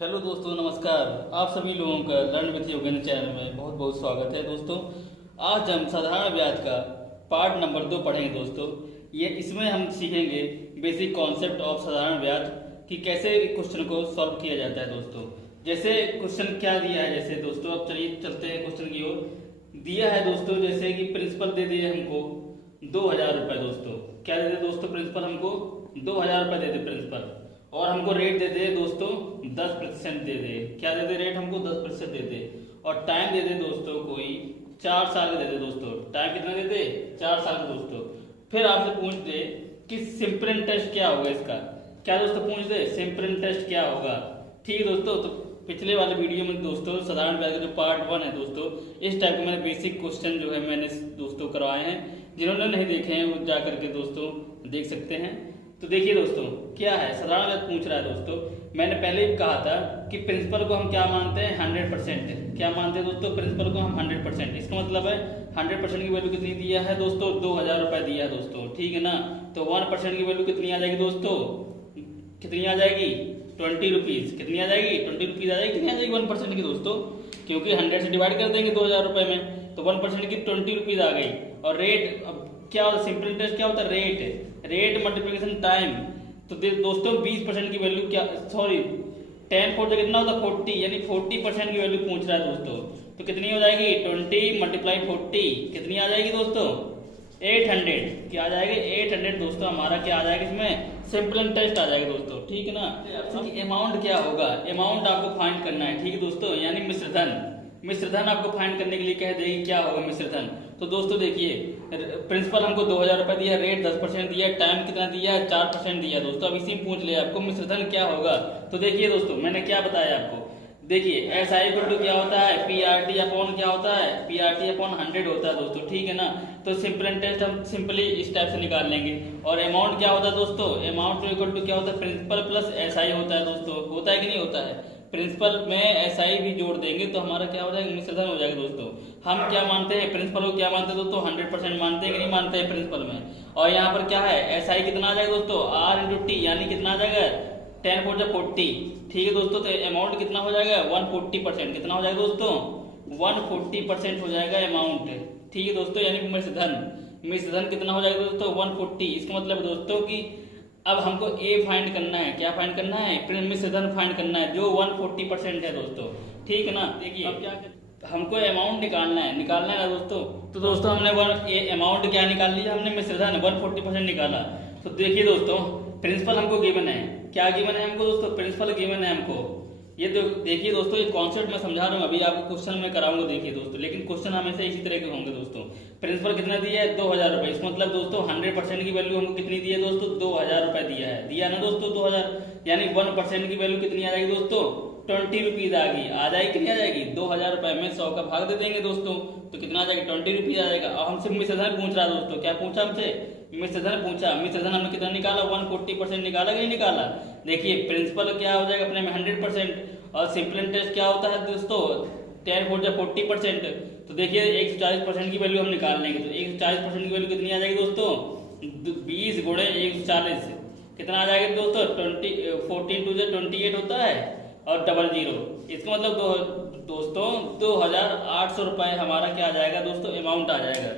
Hello दोस्तों, नमस्कार। आप सभी लोगों का लर्न विथ योगेंद्र चैनल में बहुत बहुत स्वागत है दोस्तों। आज हम साधारण ब्याज का पार्ट नंबर 2 पढ़ेंगे दोस्तों। ये इसमें हम सीखेंगे बेसिक कॉन्सेप्ट ऑफ साधारण ब्याज कि कैसे क्वेश्चन को सॉल्व किया जाता है दोस्तों। जैसे क्वेश्चन क्या दिया है, जैसे दोस्तों अब चलिए चलते हैं क्वेश्चन की ओर। दिया है दोस्तों जैसे कि प्रिंसिपल दे दिए हमको 2000 रुपये दोस्तों। क्या दे दे दोस्तों? प्रिंसिपल हमको 2000 रुपये दे दे प्रिंसिपल, और हमको रेट दे दे दोस्तों 10% दे दे। क्या दे दे? रेट हमको 10% दे दे। और टाइम दे दे दोस्तों कोई 4 साल का दे दे दोस्तों। टाइम कितना दे दे? 4 साल का दोस्तों। फिर आपसे पूछ दे कि सिंपल इंटरेस्ट क्या होगा इसका। क्या दोस्तों पूछ दे? सिंपल इंटरेस्ट क्या होगा। ठीक है दोस्तों। तो पिछले वाले वीडियो में दोस्तों साधारण ब्याज का जो पार्ट 1 है दोस्तों, इस टाइप के मैंने बेसिक क्वेश्चन जो है मैंने दोस्तों करवाए हैं। जिन्होंने नहीं देखे हैं वो जा करके दोस्तों देख सकते हैं। तो देखिए दोस्तों क्या है, साधारण ब्याज पूछ रहा है दोस्तों। मैंने पहले भी कहा था कि प्रिंसिपल को हम क्या मानते हैं? 100%। क्या मानते हैं दोस्तों? प्रिंसिपल को हम 100%। इसका मतलब है 100% की वैल्यू कितनी दिया है दोस्तों? 2000 रुपये दिया है दोस्तों। ठीक है ना। तो 1% की वैल्यू कितनी आ जाएगी दोस्तों? कितनी आ जाएगी? 20 रुपीज। कितनी आ जाएगी? 20 रुपीज आ जाएगी। कितनी आ जाएगी 1% की दोस्तों? क्योंकि 100 से डिवाइड कर देंगे 2000 रुपये में, तो 1% की 20 रुपीज आ गई। और रेट अब क्या होता है? सिंपल इंटरेस्ट क्या होता है? Rate multiplication time. तो दोस्तों 20% की वैल्यू क्या, सॉरी 10 4 कितना होता है? 40, यानी 40% की वैल्यू पूछ रहा है दोस्तों। तो कितनी हो जाएगी? 20 × 40 कितनी आ जाएगी दोस्तों? 800। क्या आ जाएगी? 800 दोस्तों। हमारा क्या आ जाएगा इसमें? सिंपल इंटरेस्ट आ जाएगा दोस्तों। ठीक है ना। अमाउंट क्या होगा? अमाउंट आपको फाइंड करना है। ठीक है दोस्तों, यानी मिश्र धन। मिश्र धन आपको फाइंड करने के लिए कह देगी क्या होगा मिश्र धन। तो दोस्तों देखिए, प्रिंसिपल हमको 2000 रुपये दिया, रेट 10% दिया, टाइम कितना दिया है? 4% दिया दोस्तों। अब इसी में पूछ लिया आपको मिश्र धन क्या होगा। तो देखिए दोस्तों मैंने क्या बताया आपको। देखिए एस आई इक्वल टू क्या होता है? पी आर टी अपॉन क्या होता है? पी आर टी अपॉन 100 होता है दोस्तों। ठीक है ना। तो सिंपल इंटरेस्ट हम सिंपली इस टाइप से निकाल लेंगे। और अमाउंट क्या होता है दोस्तों? अमाउंट इक्वल टू क्या होता है? प्रिंसिपल प्लस एस आई होता है दोस्तों। होता है कि नहीं होता है? प्रिंसिपल में एस आई भी जोड़ देंगे तो हमारा क्या हो जाएगा? मिश्र धन हो जाएगा दोस्तों। हम क्या मानते हैं? प्रिंसिपल को क्या मानते हैं दोस्तों? 100% मानते हैं कि नहीं मानते हैं प्रिंसिपल में। और यहाँ पर क्या है? एस आई कितना आ जाएगा दोस्तों? आर इंटू टी, यानी कितना आ जाएगा? 10 4 40। ठीक है दोस्तों। तो अमाउंट कितना हो जाएगा? 140%। कितना हो जाएगा दोस्तों? 140% हो जाएगा अमाउंट। ठीक है दोस्तों, यानी मिश्र धन। मिश्र धन कितना हो जाएगा दोस्तों? 140। इसका मतलब दोस्तों कि अब हमको ए फाइंड करना है। क्या फाइंड करना है? मिश्र धन फाइंड करना है जो 140% है दोस्तों। ठीक है ना। देखिए अब क्या हमको अमाउंट निकालना है ना दोस्तों। तो दोस्तों हमने अमाउंट क्या निकाल लिया? हमने मिश्र धन 140% निकाला। तो देखिए दोस्तों प्रिंसिपल हमको गिवन है। क्या गिवन है हमको दोस्तों? प्रिंसिपल गिवन है हमको। ये देखिए दोस्तों, ये कॉन्सेप्ट मैं समझा रहा हूँ, अभी आपको क्वेश्चन में कराऊंगा। देखिए दोस्तों, लेकिन क्वेश्चन हमेशा इसी तरह के होंगे दोस्तों। प्रिंसिपल कितना दिया है? 2000 रुपये। इसका मतलब दोस्तों 100% की वैल्यू हमको कितनी दी है दोस्तों? 2000 रुपये दिया ना दोस्तों 2000। यानी 1% की वैल्यू कितनी आ जाएगी दोस्तों? 20 रुपीज आ गई। आ जाएगी कितनी आ जाएगी? 2000 रुपये में 100 का भाग दे देंगे दोस्तों, तो कितना आ जाएगा? 20 रुपीज आ जाएगा। और हमसे मिश्र धन पूछ रहा है दोस्तों। क्या पूछा हमसे? मिश्र धन पूछा। मिश्र धन हमने कितना निकाला? 140% निकाला कि नहीं निकाला? देखिए प्रिंसिपल क्या हो जाएगा अपने में? 100%। और सिंपल इंटरेस्ट क्या होता है दोस्तों? 10 4 40%। तो देखिए 140% की वैल्यू हम निकाल लेंगे। तो 140% की वैल्यू कितनी आ जाएगी दोस्तों? 20 गुणे 140 कितना आ जाएगा दोस्तों? 14 2 28 होता है, और 00। इसका मतलब दोस्तों 2800 रुपये हमारा क्या आ जाएगा दोस्तों? अमाउंट आ जाएगा।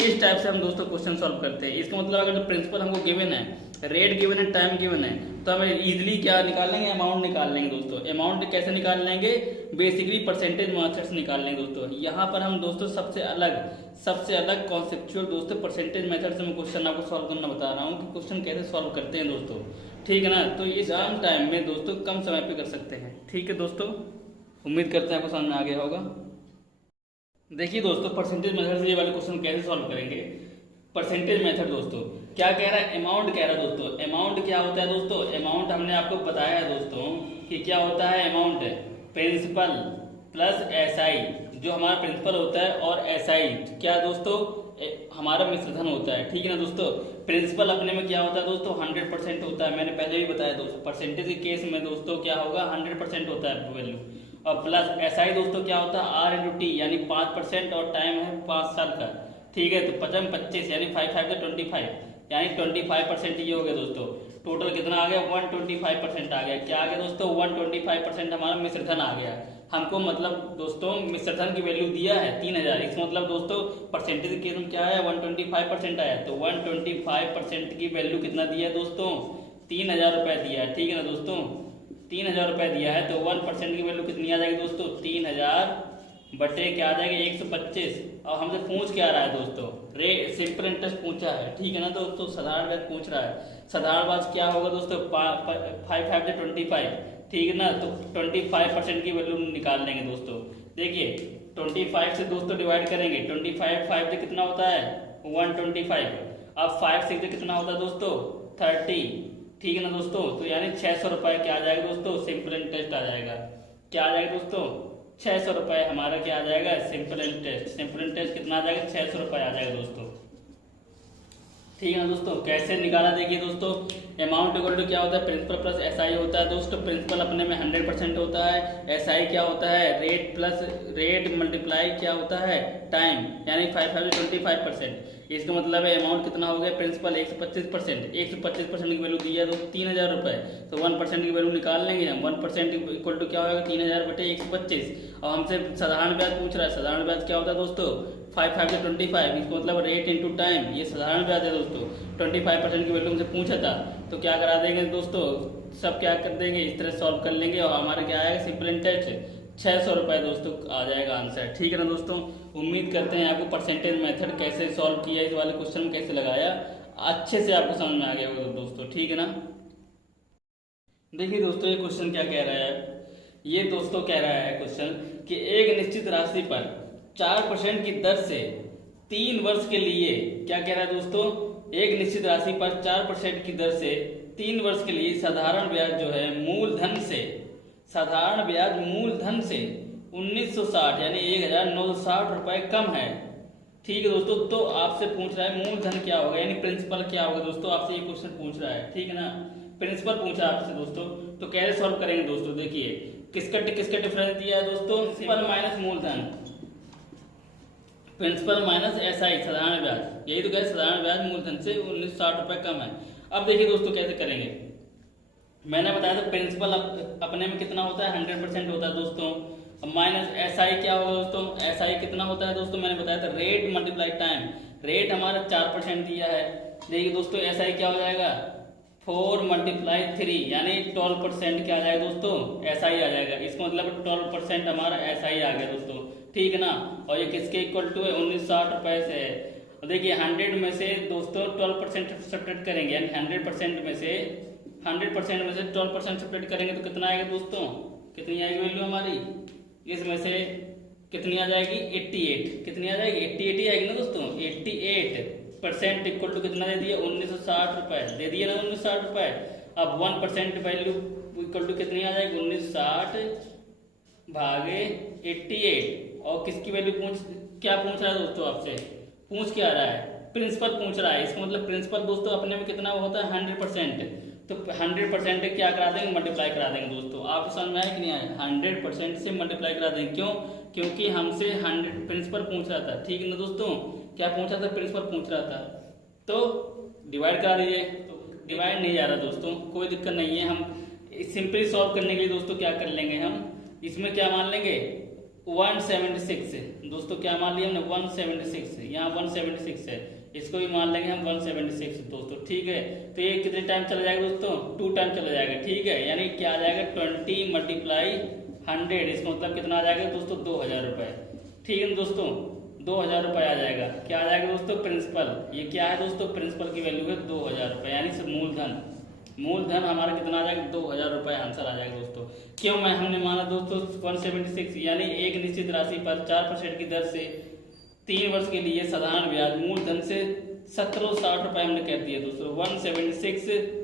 इस टाइप से हम दोस्तों क्वेश्चन सॉल्व करते हैं। इसका मतलब अगर प्रिंसिपल हमको गिवन है, रेट गिवन है, टाइम गिवन है, तो हमें इजीली क्या निकाल लेंगे? अमाउंट निकाल लेंगे दोस्तों। अमाउंट कैसे निकाल लेंगे? बेसिकली परसेंटेज मेथड से निकाल लेंगे दोस्तों। यहाँ पर हम दोस्तों सबसे अलग कॉन्सेप्चुअल दोस्तों परसेंटेज मेथड से मैं क्वेश्चन आपको सॉल्व करना बता रहा हूँ कि क्वेश्चन कैसे सॉल्व करते हैं दोस्तों। ठीक है ना। तो इस कम टाइम में दोस्तों कम समय पे कर सकते हैं। ठीक है दोस्तों, उम्मीद करते हैं आपको समझ में आ गया होगा। देखिए दोस्तों परसेंटेज मेथड से ये वाले क्वेश्चन कैसे सॉल्व करेंगे। परसेंटेज मेथड दोस्तों क्या कह रहा है? अमाउंट कह रहा है दोस्तों। अमाउंट क्या होता है दोस्तों? अमाउंट हमने आपको बताया है दोस्तों कि क्या होता है amount? Principal plus S I, जो हमारा प्रिंसिपल होता है, और एस आई क्या दोस्तों? हमारा मिश्र धन होता है। ठीक है ना दोस्तों। प्रिंसिपल अपने में क्या होता है दोस्तों? 100% होता है। मैंने पहले भी बताया दोस्तों, परसेंटेज के केस में दोस्तों क्या होगा? 100% होता है वैल्यू। और प्लस एस आई दोस्तों क्या होता है? आर इंटू टी, यानी 5%, और टाइम है 5 साल का। ठीक है। तो 5 25 यानी 5 5 25, यानी 25% ये हो गया दोस्तों। टोटल कितना आ गया 125% आ गया। क्या आ गया दोस्तों 125% हमारा मिश्र धन आ गया। हमको मतलब दोस्तों मिश्र धन की वैल्यू दिया है 3000, इसका मतलब दोस्तों परसेंटेज केस में क्या आया 125% आया। तो 125% की वैल्यू कितना दिया है दोस्तों 3000 रुपये दिया है, ठीक है ना दोस्तों 3000 रुपये दिया है। तो 1% की वैल्यू कितनी आ जाएगी दोस्तों 3000 बटे क्या आ जाएगी 125। और हमसे पूछ क्या रहा है दोस्तों रेट सिंपल इंटरेस्ट पूछा है, ठीक है ना दोस्तों साधारण ब्याज पूछ रहा है। साधारण ब्याज क्या होगा दोस्तों 5 5 से 25, ठीक है ना। तो 25% की वैल्यू निकाल लेंगे दोस्तों। देखिए 25 से दोस्तों डिवाइड करेंगे, 25 5 से कितना होता है 125। अब 5 6 से कितना होता है दोस्तों 30, ठीक है ना दोस्तों। तो यानी 600 रुपये क्या आ जाएगा दोस्तों सिंपल इंटरेस्ट आ जाएगा। क्या आ जाएगा दोस्तों 600 रुपये हमारा क्या आ जाएगा सिंपल इंटरेस्ट। सिंपल इंटरेस्ट कितना आ जाएगा 600 रुपये आ जाएगा दोस्तों, ठीक है ना दोस्तों। कैसे निकाला देखिए दोस्तों अमाउंट इक्वल टू क्या होता है प्रिंसिपल प्लस एसआई होता है दोस्तों। प्रिंसिपल अपने में 100% होता है, एसआई क्या होता है रेट प्लस रेट मल्टीप्लाई क्या होता है टाइम, यानी 5 5 से 25%। इसका मतलब है अमाउंट कितना हो गया प्रिंसिपल 125%। 125% की वैल्यू दी है दोस्तों 3000 रुपये। तो 1% की वैल्यू निकाल लेंगे हम। 1% इक्वल टू क्या होगा 3000 बटे 125। और हमसे साधारण ब्याज पूछ रहा है। साधारण ब्याज क्या होता है दोस्तों 5 5 से 25, इसको मतलब रेट इंटू टाइम, ये साधारण ब्याज है दोस्तों। 25% की वैल्यू हमसे पूछा था तो क्या करा देंगे दोस्तों सब क्या कर देंगे इस तरह सॉल्व कर लेंगे। और हमारा क्या आएगा सिंपल इंटरेस्ट 600 रुपये दोस्तों आ जाएगा आंसर, ठीक है ना दोस्तों। उम्मीद करते हैं आपको परसेंटेज मेथड कैसे सॉल्व किया, इस वाले क्वेश्चन में कैसे लगाया, अच्छे से आपको समझ में आ गया होगा दोस्तों, ठीक है ना। देखिए दोस्तों ये क्वेश्चन क्या कह रहा है, ये दोस्तों कह रहा है क्वेश्चन कि एक निश्चित राशि पर 4% की दर से 3 वर्ष के लिए क्या कह रहा है दोस्तों एक निश्चित राशि पर 4% की दर से 3 वर्ष के लिए साधारण ब्याज जो है मूलधन से, साधारण ब्याज मूलधन से 1960 यानी 1960 रुपये कम है, ठीक है दोस्तों। तो आपसे पूछ रहा है मूलधन क्या होगा यानी प्रिंसिपल क्या होगा दोस्तों, आपसे ये क्वेश्चन पूछ रहा है, ठीक है ना। प्रिंसिपल पूछा आपसे दोस्तों, तो कैसे सॉल्व करेंगे दोस्तों। देखिए किसका डिफरेंस दिया है दोस्तों प्रिंसिपल माइनस मूलधन, प्रिंसिपल माइनस एसआई साधारण ब्याज, यही तो कह साधारण ब्याज मूलधन से 1960 रुपये कम है। अब देखिए दोस्तों कैसे करेंगे, मैंने बताया था प्रिंसिपल अपने में कितना होता है 100% होता है दोस्तों। माइनस एसआई क्या होगा दोस्तों, एसआई कितना होता है दोस्तों मैंने बताया था रेट मल्टीप्लाई टाइम, रेट हमारा 4% दिया है। देखिए दोस्तों एसआई क्या हो जाएगा 4 मल्टीप्लाई 3 यानी 12% क्या आ जाएगा दोस्तों एसआई आ जाएगा। इसका मतलब 12% हमारा एसआई आ गया दोस्तों, ठीक है ना। और ये किसके इक्वल टू है 1960 रुपये से है। देखिए 100 में से दोस्तों 12% सब्ट्रैक्ट करेंगे यानी 100% में से 12% सब्ट्रैक्ट करेंगे तो कितना आएगा दोस्तों, कितनी आएगी वैल्यू हमारी, इसमें से कितनी आ जाएगी 88, कितनी आ जाएगी 88 ही आएगी ना दोस्तों। 88% इक्वल टू कितना दे दिया 1960 रुपये दे दिया ना 1960 रुपये। अब 1% वैल्यू इक्वल टू कितनी आ जाएगी 1960 भागे 88। और किसकी वैल्यू क्या पूछ रहा है दोस्तों आपसे, पूछ क्या रहा है प्रिंसिपल पूछ रहा है। इसका मतलब प्रिंसिपल दोस्तों अपने में कितना होता है 100%, तो 100% क्या करा देंगे मल्टीप्लाई करा देंगे दोस्तों। आपको समझ में आया कि नहीं आया, 100% से मल्टीप्लाई करा देंगे, क्यों क्योंकि हमसे 100 प्रिंसिपल पूछ रहा था, ठीक है ना दोस्तों। क्या पूछ रहा था प्रिंसिपल पूछ रहा था, तो डिवाइड करा दीजिए। तो डिवाइड नहीं जा रहा दोस्तों, कोई दिक्कत नहीं है। हम सिंपली सॉल्व करने के लिए दोस्तों क्या कर लेंगे हम, इसमें क्या मान लेंगे 176 दोस्तों, क्या मान लिया हमने 176, यहाँ 176 है, इसको भी मान लेंगे हम 176 दोस्तों, ठीक है। तो ये कितने टाइम चला जाएगा दोस्तों 2 टाइम चला जाएगा, ठीक है। यानी क्या आ जाएगा 20 मल्टीप्लाई 100, इसका मतलब कितना आ जाएगा दोस्तों 2000 रुपये, ठीक है दोस्तों 2000 रुपये आ जाएगा। क्या आ जाएगा दोस्तों प्रिंसिपल, ये क्या है दोस्तों प्रिंसिपल की वैल्यू है 2000 रुपये यानी मूलधन हमारा कितना आ जाएगा 2000 रुपये आंसर आ जाएगा दोस्तों। क्यों मैं हमने माना दोस्तों 176 यानी एक निश्चित राशि पर 4% की दर से 3 वर्ष के लिए साधारण ब्याज मूलधन से 1760 रुपये हमने कर दिया दोस्तों। 176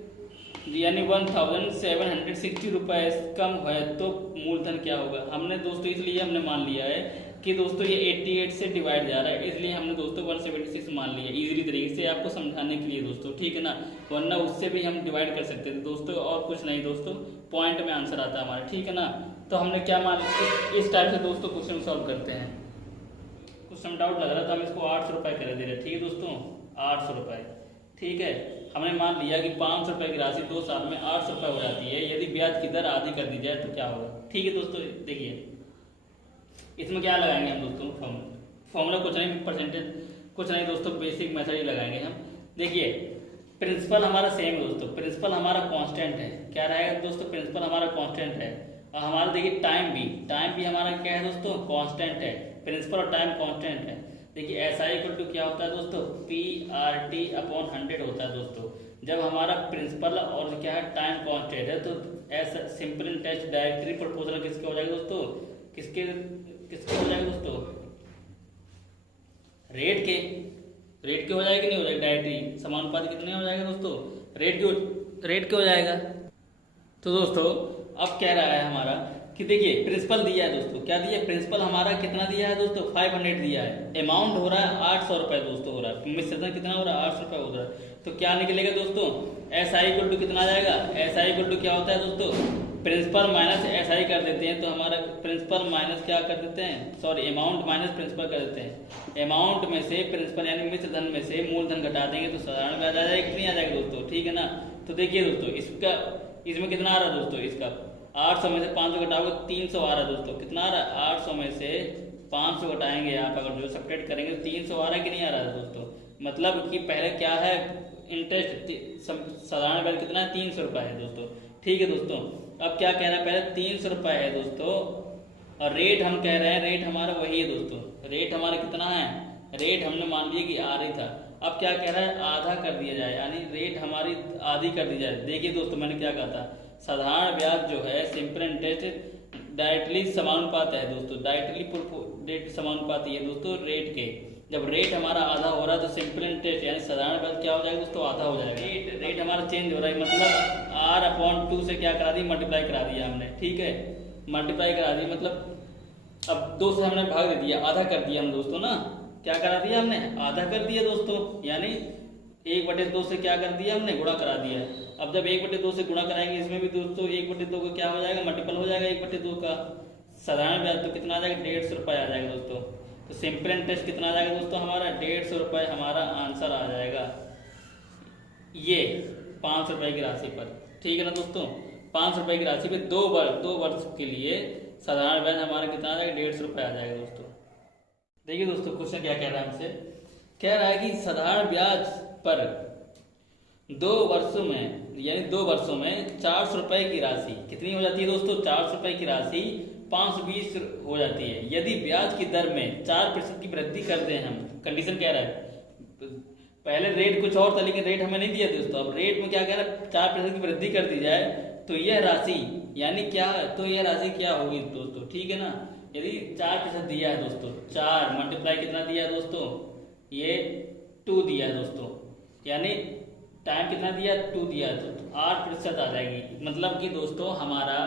यानी 1760 रुपये कम है तो मूलधन क्या होगा। हमने दोस्तों इसलिए हमने मान लिया है कि दोस्तों ये 88 से डिवाइड जा रहा है, इसलिए हमने दोस्तों 176 मान लिया इजीली तरीके से आपको समझाने के लिए दोस्तों, ठीक है ना। वरना उससे भी हम डिवाइड कर सकते थे दोस्तों, और कुछ नहीं दोस्तों, पॉइंट में आंसर आता है हमारा, ठीक है ना। तो हमने क्या मान इस टाइप से दोस्तों क्वेश्चन सॉल्व करते हैं। कुछ डाउट लग रहा था हम इसको 800 रुपये कर दे रहे, ठीक है दोस्तों 800 रुपये, ठीक है। हमने मान लिया कि 500 रुपये की राशि 2 साल में 800 रुपये हो जाती है, यदि ब्याज की दर आधी कर दी जाए तो क्या होगा। ठीक है दोस्तों, देखिए इसमें क्या लगाएंगे हम दोस्तों, फॉर्मूला कुछ नहीं, परसेंटेज कुछ नहीं दोस्तों, बेसिक मेथड ही लगाएंगे हम। देखिए प्रिंसिपल हमारा सेम है दोस्तों, प्रिंसिपल हमारा कांस्टेंट है। क्या रहेगा दोस्तों, प्रिंसिपल हमारा कांस्टेंट है। और हमारा देखिए टाइम भी हमारा क्या है दोस्तों, कांस्टेंट है। प्रिंसिपल और टाइम कांस्टेंट है। देखिए एस आई इक्वल टू क्या होता है दोस्तों, PRT/100 होता है दोस्तों। जब हमारा प्रिंसिपल और क्या है टाइम कांस्टेंट है तो ऐसा सिंपल इंटरेस्ट डायरेक्टली प्रोपोर्शनल किसके हो जाएगा दोस्तों, किसके हो जाएगा दोस्तों, रेट के हो जाएगा, नहीं हो जाएगा, डायरेक्टली समानुपाती कितने हो जाएगा दोस्तों, रेट के हो जाएगा। तो दोस्तों अब कह रहा है हमारा कि देखिए प्रिंसिपल दिया है दोस्तों, क्या दिया है, प्रिंसिपल हमारा कितना दिया है दोस्तों, 500 दिया है। अमाउंट हो रहा है 800 रुपये दोस्तों हो रहा है, मिश्रण कितना हो रहा है, 800 रुपये हो रहा है। तो क्या निकलेगा दोस्तों, एस आई इक्वल टू कितना आ जाएगा, एस आई इक्वल टू क्या होता है दोस्तों, प्रिंसिपल माइनस एस आई कर देते हैं। तो हमारा प्रिंसिपल माइनस क्या कर देते हैं, सॉरी अमाउंट माइनस प्रिंसिपल कर देते हैं। अमाउंट में से प्रिंसिपल यानी मिश्र धन में से मूलधन घटा देंगे तो साधारण ब्याज आ जाएगा, कितनी आ जाएगा दोस्तों, ठीक है ना। तो देखिए दोस्तों इसमें कितना आ रहा है दोस्तों, इसका 800 में से 500 घटाओगे 300 आ रहा है दोस्तों। कितना आ रहा है, 800 में से 500 घटाएंगे आप अगर जो सब्ट्रैक्ट करेंगे 300 आ रहा है कि नहीं आ रहा है दोस्तों। मतलब कि पहले क्या है, इंटरेस्ट साधारण ब्याज कितना है, 300 रुपये है दोस्तों। ठीक है दोस्तों, अब क्या कह रहा है, पहले 300 रुपये है दोस्तों, और रेट हम कह रहे हैं, रेट हमारा वही है दोस्तों। रेट हमारा कितना है, रेट हमने मान लिया कि आ रही था। अब क्या कह रहा है, आधा कर दिया जाए, यानी रेट हमारी आधी कर दी जाए। देखिए दोस्तों मैंने क्या कहा था, साधारण ब्याज जो है सिंपल इंटरेस्ट डायरेक्टली समानुपात है दोस्तों, डायरेक्टली समानुपाती है दोस्तों रेट के। जब रेट हमारा आधा हो रहा है तो सिंपल इंटरेस्ट यानी साधारण ब्याज क्या हो जाएगा दोस्तों, आधा हो जाएगा। रेट हमारा चेंज हो रहा है, मतलब R/2 से क्या करा दी, मल्टीप्लाई करा दिया हमने। ठीक है, मल्टीप्लाई करा दी, मतलब अब 2 से हमने भाग दे दिया, आधा कर दिया हम दोस्तों ना, क्या करा दिया हमने, आधा कर दिया दोस्तों, यानी 1/2 से क्या कर दिया हमने, गुणा करा दिया। अब जब 1/2 से गुणा कराएंगे इसमें भी दोस्तों 1/2 का क्या हो जाएगा, मल्टीपल हो जाएगा 1/2 का। साधारण ब्याज तो कितना आ जाएगा, 150 रुपये आ जाएगा दोस्तों। तो सिंपल इंटरेस्ट कितना आ जाएगा दोस्तों हमारा, 150 रुपये हमारा आंसर आ जाएगा ये 500 रुपये की राशि पर। ठीक है ना दोस्तों, 500 रुपये की राशि पे 2 वर्ष के लिए साधारण ब्याज हमारा कितना आ जाएगा, 150 रुपये आ जाएगा दोस्तों। देखिए दोस्तों क्वेश्चन क्या कह रहा है हमसे, कह रहा है कि साधारण ब्याज पर 2 वर्षों में यानी 2 वर्षों में 400 रुपये की राशि कितनी हो जाती है दोस्तों, 400 रुपये की राशि 520 हो जाती है। यदि ब्याज की दर में 4% की वृद्धि कर दें हम, कंडीशन कह रहा है, पहले रेट कुछ और था लेकिन रेट हमें नहीं दिया दोस्तों, अब रेट में क्या कह रहा है 4% की वृद्धि कर दी जाए तो यह राशि यानी क्या, तो यह राशि क्या होगी दोस्तों, ठीक है ना। यदि 4% दिया है दोस्तों, 4 मल्टीप्लाई कितना दिया है दोस्तों, ये 2 दिया है दोस्तों, यानी टाइम कितना दिया, 2 दिया है तो 8% आ जाएगी। मतलब कि दोस्तों हमारा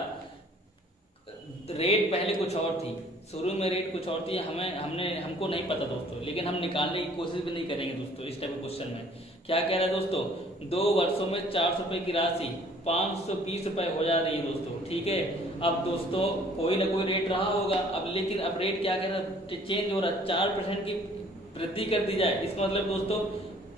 रेट पहले कुछ और थी, शुरू में रेट कुछ और थी, हमको नहीं पता दोस्तों, लेकिन हम निकालने की कोशिश भी नहीं करेंगे दोस्तों। इस टाइप के क्वेश्चन में क्या कह रहा है दोस्तों, 2 वर्षों में 400 रुपये की राशि 520 रुपये हो जा रही है दोस्तों। ठीक है, अब दोस्तों कोई ना कोई रेट रहा होगा, अब लेकिन अब रेट क्या कह रहा है, चेंज हो रहा है, 4% की वृद्धि कर दी जाए, इसका मतलब दोस्तों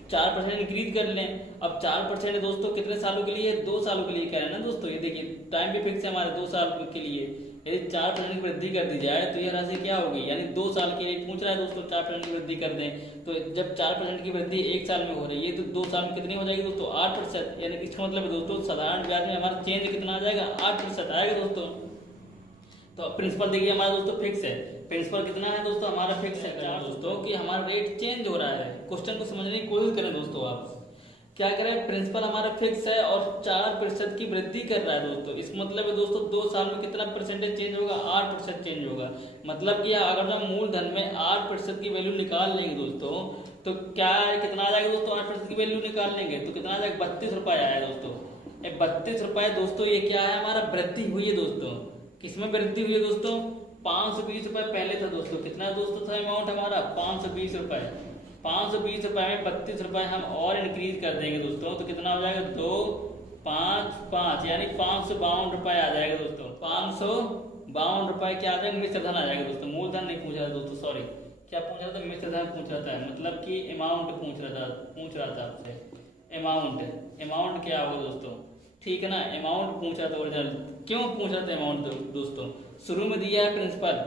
4% इंक्रीज कर लें। अब 4% दोस्तों कितने सालों के लिए, 2 सालों के लिए कह रहे हैं ना दोस्तों। ये देखिए टाइम भी फिक्स है हमारे 2 साल के लिए। यदि 4% की वृद्धि कर दी जाए तो यह राशि क्या होगी, यानी 2 साल के लिए पूछ रहा है दोस्तों, 4% की वृद्धि कर दें तो जब 4% की वृद्धि 1 साल में हो रही है तो 2 साल में कितनी हो जाएगी दोस्तों, 8%। यानी इसका मतलब है दोस्तों साधारण ब्याज में हमारा चेंज कितना आ जाएगा, 8% आएगा दोस्तों। तो प्रिंसिपल देखिए हमारा दोस्तों फिक्स है, प्रिंसिपल कितना है दोस्तों हमारा फिक्स है दोस्तों, कि हमारा रेट चेंज हो रहा है। क्वेश्चन को समझने की कोशिश करें दोस्तों, आप क्या करें, प्रिंसिपल हमारा फिक्स है और 4% की वृद्धि कर रहा है दोस्तों। इस मतलब है दोस्तों 2 साल में कितना परसेंटेज चेंज होगा, 8% चेंज होगा। मतलब कि अगर हम मूलधन में 8% की वैल्यू निकाल लेंगे दोस्तों तो क्या है, कितना आ जाएगा दोस्तों, 8% की वैल्यू निकाल लेंगे तो कितना आ जाएगा, 32 रुपये आया दोस्तों। 32 रुपये दोस्तों ये क्या है, हमारा वृद्धि हुई है दोस्तों। किसमें वृद्धि हुई है दोस्तों, 520 रुपये पहले था दोस्तों, कितना दोस्तों था अमाउंट हमारा, 520 रुपये। 520 रुपये में 32 रुपये हम और इंक्रीज कर देंगे दोस्तों तो कितना हो जाएगा, 2 5 5 यानी 552 रुपये आ जाएगा दोस्तों। 552 रुपये क्या आ जाएगा, मिश्र धन आ जाएगा दोस्तों। मूलधन नहीं पूछ रहा दोस्तों, सॉरी क्या पूछ रहा था, मिश्र धन पूछ रहा था, मतलब कि अमाउंट पूछ रहा था आपसे, अमाउंट क्या होगा दोस्तों, ठीक है ना। अमाउंट पूछा था ओरिजिनल, क्यों पूछ रहा था अमाउंट दोस्तों, शुरू में दिया है प्रिंसिपल,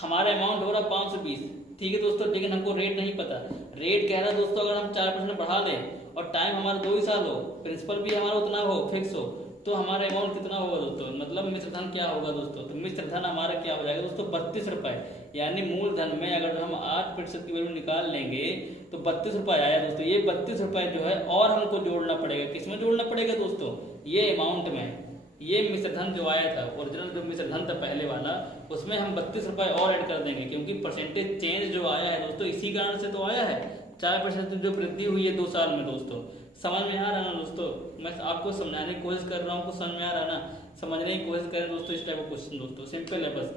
हमारा अमाउंट हो रहा है 520, ठीक है दोस्तों, लेकिन हमको रेट नहीं पता। रेट कह रहा है दोस्तों अगर हम 4% बढ़ा लें और टाइम हमारा 2 ही साल हो, प्रिंसिपल भी हमारा उतना हो फिक्स हो, तो हमारा अमाउंट कितना होगा दोस्तों, मतलब मिश्र धन क्या होगा दोस्तों, तो मिश्र धन हमारा क्या हो जाएगा दोस्तों 32 रुपए। यानी मूलधन में अगर हम 8% की वैल्यू निकाल लेंगे तो 32 रुपए आया दोस्तों। ये 32 रुपए जो है और हमको जोड़ना पड़ेगा, किसमें जोड़ना पड़ेगा दोस्तों, ये अमाउंट में। ये मिश्र धन जो आया था, ओरिजिनल जो मिश्र धन था पहले वाला, उसमें हम 32 रुपए और ऐड कर देंगे, क्योंकि परसेंटेज चेंज जो आया है दोस्तों इसी कारण से तो आया है। 4% जो वृद्धि हुई है 2 साल में दोस्तों। समझ में आ रहा है ना दोस्तों, मैं आपको समझाने की कोशिश कर रहा हूँ, कुछ समझ में आ रहा है ना, समझने की कोशिश करें दोस्तों इस टाइप का क्वेश्चन दोस्तों, सिंपल है बस।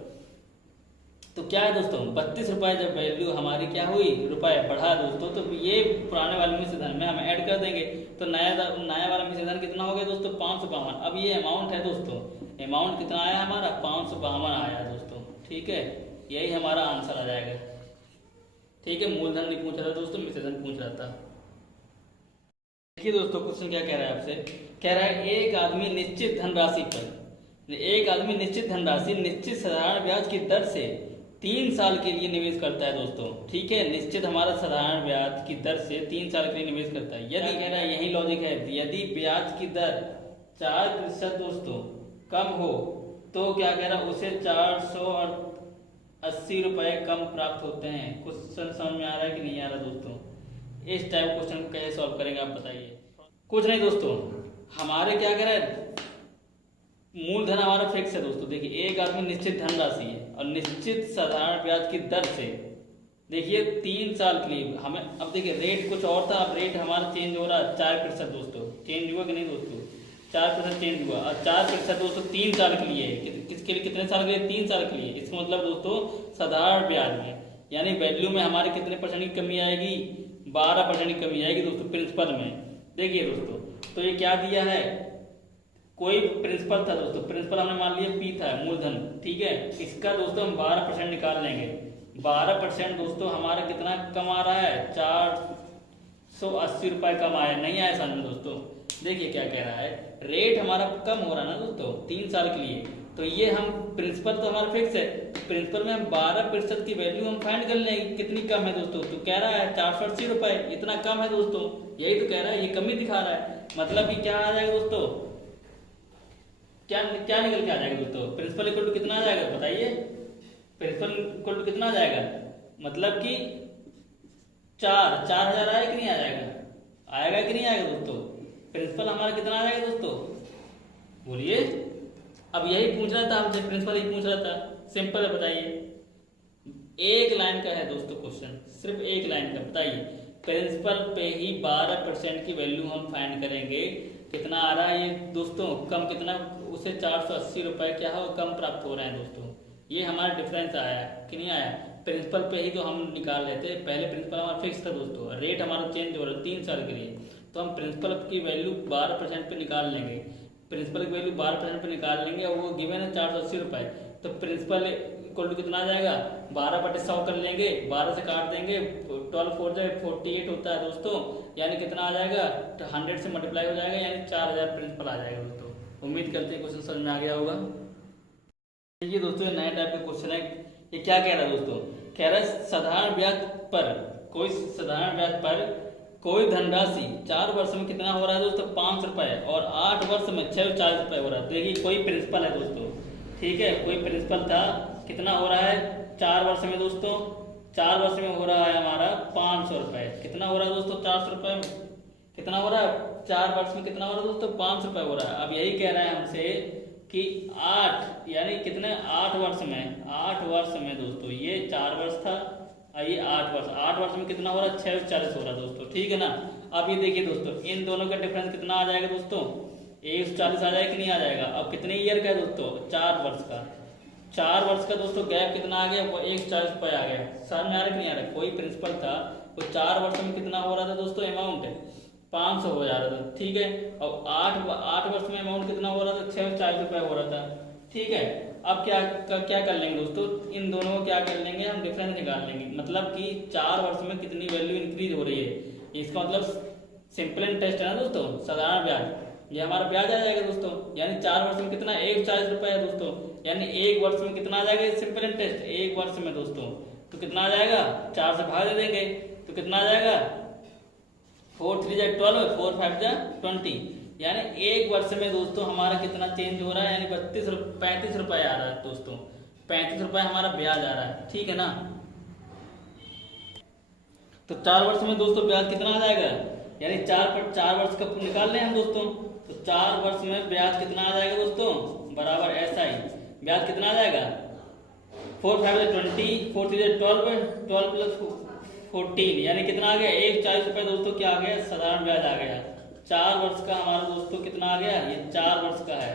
तो क्या है दोस्तों 32 रुपए जब वैल्यू हमारी क्या हुई रुपए बढ़ा दोस्तों, तो ये पुराने वाले मिश्र धन में हम ऐड कर देंगे, तो नया वाला मिश्र धन कितना हो गया दोस्तों 552। अब ये अमाउंट है दोस्तों, अमाउंट कितना आया हमारा 552 आया दोस्तों, ठीक है, यही हमारा आंसर आ जाएगा, ठीक है। मूलधन नहीं पूछ रहा था दोस्तों, मिश्र धन पूछ रहा था। देखिए दोस्तों क्वेश्चन क्या कह रहा है आपसे, कह रहा है एक आदमी निश्चित धनराशि पर, एक आदमी निश्चित धनराशि निश्चित साधारण ब्याज की दर से 3 साल के लिए निवेश करता है दोस्तों, ठीक है। निश्चित हमारा साधारण ब्याज की दर से 3 साल के लिए निवेश करता है। यदि कह रहा है यही लॉजिक है, यदि ब्याज की दर 4% दोस्तों कम हो तो क्या कह रहा है उसे 480 रुपए कम प्राप्त होते हैं। क्वेश्चन समझ में आ रहा है कि नहीं आ रहा दोस्तों, इस टाइप क्वेश्चन को कैसे सॉल्व करेंगे आप बताइए। कुछ नहीं दोस्तों, हमारे क्या कह रहा है मूलधन हमारा फिक्स है दोस्तों। देखिए एक आदमी निश्चित धनराशि है और निश्चित साधारण ब्याज की दर से, देखिए 3 साल के लिए हमें, अब देखिए रेट कुछ और था, अब रेट हमारा चेंज हो रहा है 4% दोस्तों, चेंज हुआ कि नहीं दोस्तों, 4% चेंज हुआ, और 4% दोस्तों 3 साल के लिए, किसके लिए, कितने साल के लिए, 3 साल के लिए। इसका मतलब दोस्तों साधारण ब्याज में, यानी वैल्यू में हमारे कितने परसेंट की कमी आएगी, 12% की कमी आएगी दोस्तों प्रिंसिपल में। देखिए दोस्तों, तो ये क्या दिया है, कोई प्रिंसिपल था दोस्तों, प्रिंसिपल हमने मान लिया P था मूलधन, ठीक है। इसका दोस्तों हम 12% निकाल लेंगे, 12% दोस्तों हमारा कितना कम आ रहा है, 480 रुपए कम आया, नहीं आया समझ में दोस्तों। देखिए क्या कह रहा है, रेट हमारा कम हो रहा है ना दोस्तों 3 साल के लिए, तो ये हम प्रिंसिपल तो हमारा फिक्स है, प्रिंसिपल में हम 12% की वैल्यू हम फाइंड कर लेंगे कितनी कम है दोस्तों, तो कह रहा है 480 रुपए, इतना कम है दोस्तों, यही तो कह रहा है, ये कमी दिखा रहा है। मतलब कि क्या आ जाएगा दोस्तों, क्या क्या निकल के आ जाएगा दोस्तों, प्रिंसिपल इक्वल टू कितना आ जाएगा बताइए, प्रिंसिपल इक्वल टू कितना आ जाएगा, मतलब कि 4000 आएगा कि नहीं आ जाएगा, आएगा कि नहीं आएगा दोस्तों। प्रिंसिपल हमारा कितना आ जाएगा दोस्तों, बोलिए। अब यही पूछ रहा था हमसे, प्रिंसिपल ही पूछ रहा था, सिंपल है बताइए, एक लाइन का है दोस्तों क्वेश्चन, सिर्फ एक लाइन का, बताइए प्रिंसिपल पे ही 12% की वैल्यू हम फाइंड करेंगे, कितना आ रहा है ये दोस्तों, कम कितना, उसे 480 रुपए क्या हो कम प्राप्त हो रहे हैं दोस्तों। ये हमारा डिफरेंस आया कि नहीं आया, प्रिंसिपल पे ही तो हम निकाल रहे थे, पहले प्रिंसिपल हमारा फिक्स था दोस्तों, रेट हमारा चेंज हो रहा है 3 साल के लिए, तो हम प्रिंसिपल की वैल्यू 12% पे निकाल लेंगे, प्रिंसिपल की वैल्यू 12% पे निकाल लेंगे, और वो गिवन है 480 रुपए, तो प्रिंसिपल इक्वल टू कितना आ जाएगा, 12/100 कर लेंगे, 12 से काट देंगे, 12 4 48 होता है दोस्तों, यानी कितना आ जाएगा, 100 से मल्टीप्लाई हो जाएगा, यानी 4000 प्रिंसिपल आ जाएगा दोस्तों। उम्मीद करते हैं क्वेश्चन समझ में आ गया होगा। ये दोस्तों ये नया टाइप का क्वेश्चन है, ये क्या कह रहा है दोस्तों, कह रहा है साधारण ब्याज पर कोई धनराशि 4 वर्ष में कितना हो रहा है दोस्तों 5 रुपए, और 8 वर्ष में 640 रुपए हो रहा है। देखिए कोई प्रिंसिपल है दोस्तों, ठीक है, कोई प्रिंसिपल था, कितना हो रहा है 4 वर्ष में दोस्तों, 4 वर्ष में हो रहा है हमारा 500 रुपए, कितना हो रहा है दोस्तों 400 रुपए में, कितना हो रहा है 4 वर्ष में, कितना हो रहा है दोस्तों 500 रुपए हो रहा है। अब यही कह रहा है हमसे कि 8 यानी कितने 8 वर्ष में दोस्तों, ये 4 वर्ष था, ये 8 वर्ष में कितना हो रहा है 640 हो रहा है दोस्तों, ठीक है ना। अब ये देखिए दोस्तों, इन दोनों का डिफरेंस कितना आ जाएगा दोस्तों, 140 आ जाएगा कि नहीं आ जाएगा। अब कितने ईयर का है दोस्तों 4 वर्ष का, 4 वर्ष का दोस्तों गैप कितना आ गया, वो 140 रुपए आ गया, समझ में आ रहा है कि नहीं आ रहा। कोई प्रिंसिपल था, वो 4 वर्ष में कितना हो रहा था दोस्तों, अमाउंट 500 हो जा रहा था, ठीक है, और 8 वर्ष में अमाउंट कितना हो रहा था 640 रुपए हो रहा था, ठीक है। अब क्या कर लेंगे दोस्तों, इन दोनों को क्या कर लेंगे हम, डिफरेंस निकाल लेंगे, मतलब कि 4 वर्ष में कितनी वैल्यू इंक्रीज हो रही है, इसका मतलब सिंपल इंटरेस्ट है ना दोस्तों, साधारण ब्याज। ये हमारा ब्याज आ जाएगा दोस्तों, यानी 4 वर्ष में कितना 140 रुपए है दोस्तों, यानी 1 वर्ष में कितना आ जाएगा सिंपल इंटरेस्ट 1 वर्ष में दोस्तों, तो कितना आ जाएगा 4 से भाग दे देंगे तो कितना आ जाएगा 4 3 जा 12 4 5 जा 20, यानी 1 वर्ष में दोस्तों हमारा कितना चेंज हो रहा है, यानी 35 रुपए आ रहा है दोस्तों, 35 रुपए हमारा ब्याज आ रहा है, ठीक है ना। तो 4 वर्ष में दोस्तों ब्याज कितना आ जाएगा, यानी 4 वर्ष का निकाल लें हम दोस्तों, तो 4 वर्ष में ब्याज कितना आ जाएगा दोस्तों, बराबर ऐसा ही ब्याज कितना आ जाएगा 4 5 20 4 3 12 12 प्लस 14, यानी कितना आ गया 140 रुपए दोस्तों, क्या आ गया साधारण ब्याज आ गया। 4 वर्ष का हमारा दोस्तों कितना आ गया, ये 4 वर्ष का है,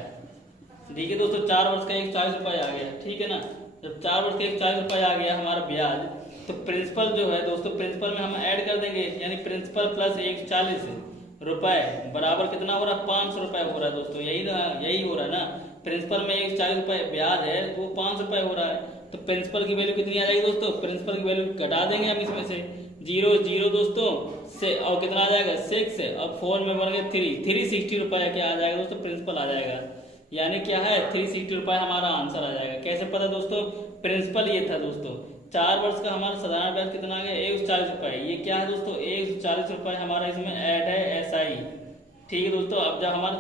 देखिए दोस्तों 4 वर्ष का 140 रुपए आ गया, ठीक है ना। जब 4 वर्ष का 140 रुपए आ गया हमारा ब्याज, तो प्रिंसिपल जो है दोस्तों, प्रिंसिपल में हम ऐड कर देंगे, यानी प्रिंसिपल प्लस 140 रुपए बराबर कितना हो रहा है 500 रुपए हो रहा है दोस्तों, यही हो रहा है ना। प्रिंसिपल में 140 रुपए ब्याज है तो वो 500 रुपए हो रहा है, तो प्रिंसिपल की वैल्यू कितनी आ जाएगी दोस्तों, प्रिंसिपल की वैल्यू घटा देंगे हम इसमें से 0 दोस्तों से, और कितना आ जाएगा 6 और 4 में बन गए 360 रुपए क्या आ जाएगा दोस्तों, प्रिंसिपल आ जाएगा, यानी क्या है 360 रुपए हमारा आंसर आ जाएगा। कैसे पता दोस्तों, प्रिंसिपल ये था दोस्तों, 4 वर्ष का हमारा साधारण ब्याज कितना आ गया 140 रुपए, ये क्या है दोस्तों 140 रुपए हमारा इसमें ऐड है SI, ठीक है दोस्तों। अब जब हमारा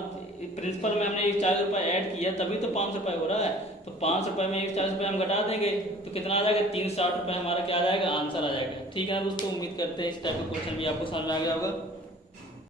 प्रिंसिपल में हमने 140 रुपए ऐड किया तभी तो 500 रुपए हो रहा है, तो 500 रुपए में 140 रुपए हम घटा देंगे तो कितना आ जाएगा 360 रुपए हमारा क्या आ जाएगा आंसर आ जाएगा, ठीक है ना दोस्तों। उम्मीद करते हैं इस टाइप का क्वेश्चन भी आपको समझ में आ गया होगा।